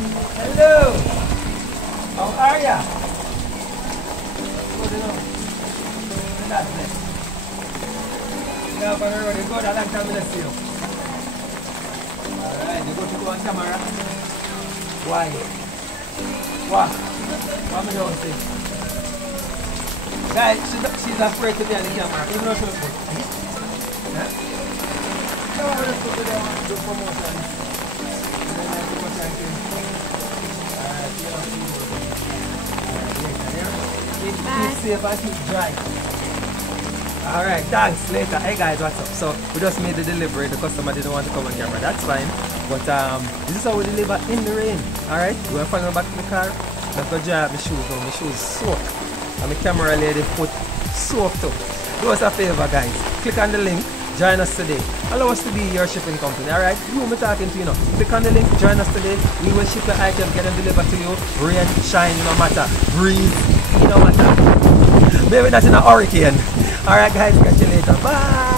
Hello. How are ya? Good enough. That's it. Yeah, but already good. I like to see you. Alright, you go to go on camera. Why? What? What am I doing say? Guys, she's afraid to be on the camera. Even though she looks good. Huh? So I'm going to put it on do promotion. And then I put it on. Alright, you know, keep safe and keep dry. Alright, thanks. Later. Hey guys, what's up? So we just made the delivery. The customer didn't want to come on camera. That's fine. But this is how we deliver in the rain. Alright, we're going to back to the car. Let's go dry my shoes now. My shoes soaked. And my camera lady foot soaked up. Do us a favor, guys. Click on the link. Join us today. Allow us to be your shipping company. Alright, who am I talking to? You know, click on the link. Join us today. We will ship your items, get them delivered to you. Rain, shine, no matter. Breeze, no matter. Maybe not in a hurricane. Alright guys, catch you later. Bye!